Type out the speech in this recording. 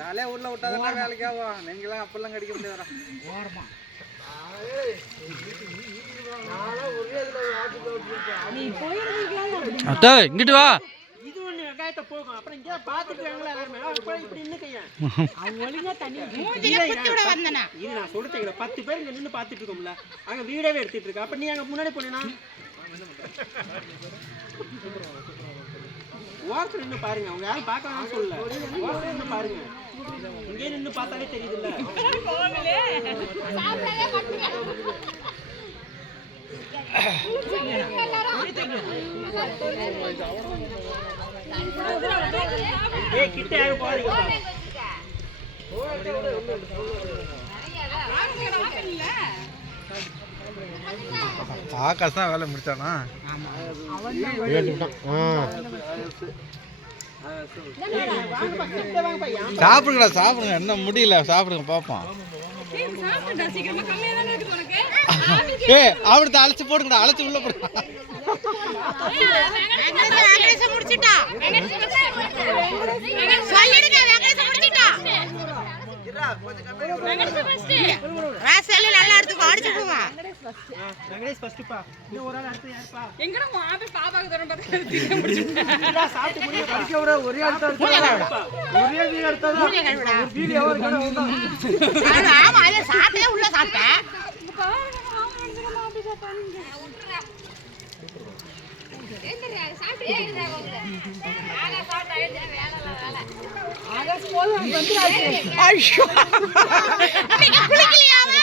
தலையை உள்ள விட்டாதான் வேலைக்காகும். நீங்களாம் அப்பெல்லாம் கடிக்க முடியாதா? இங்கிட்டு வா. வீடவே எடுத்துட்டு இருக்க. அப்ப நீ அங்க முன்னாடி போனா ஓரத்துல நின்று பாருங்க. அவங்க யாரும் பார்க்கணும்னு சொல்லல. ஓரத்துல நின்று பாருங்க. இங்கே நின்று பார்த்தாலே தெரியுதுல்ல. கிட்ட யாரும் போறீங்க. ஆகாஷ் தான் வேலை முடிச்சானா? சாப்பிடுங்கடா, சாப்பிடுங்க. என்ன முடியல, சாப்பிடுங்க பாப்போம். அவனுக்கு அழைச்சு போடுங்கடா, அழைச்சு உள்ள போடுங்க. நல்லா எடுத்துக்கோ, அடிச்சு போவா. வெங்கடேஷ் ஃபர்ஸ்ட் பா. இன்னும் ஒரு ஆள் அடுத்து யாருப்பா? எங்கடா மாபி பாபாக்கு தரணும் பார்த்து தீங்க முடிச்சிட்டா. சாப்பிட்டு முடிய படிக்க வர ஒரே ஆள் தான் இருக்கா? ஒரே வீடியோ எடுத்தா மூணு கழுவுடா. வீடியோ எவ்வளவு வந்தா? ஆமா, அத சாப்பிட்டே உள்ள சாப்பிட்டேன். என்னடா சாப்பிட்டே இருந்தாங்க அவங்க. ஆனா சாப்பிட்டா வேலை வேலை. ஆகாஷ் போய் வந்துறாரு. ஐயோ. நீங்க குளிக்கலையாமா?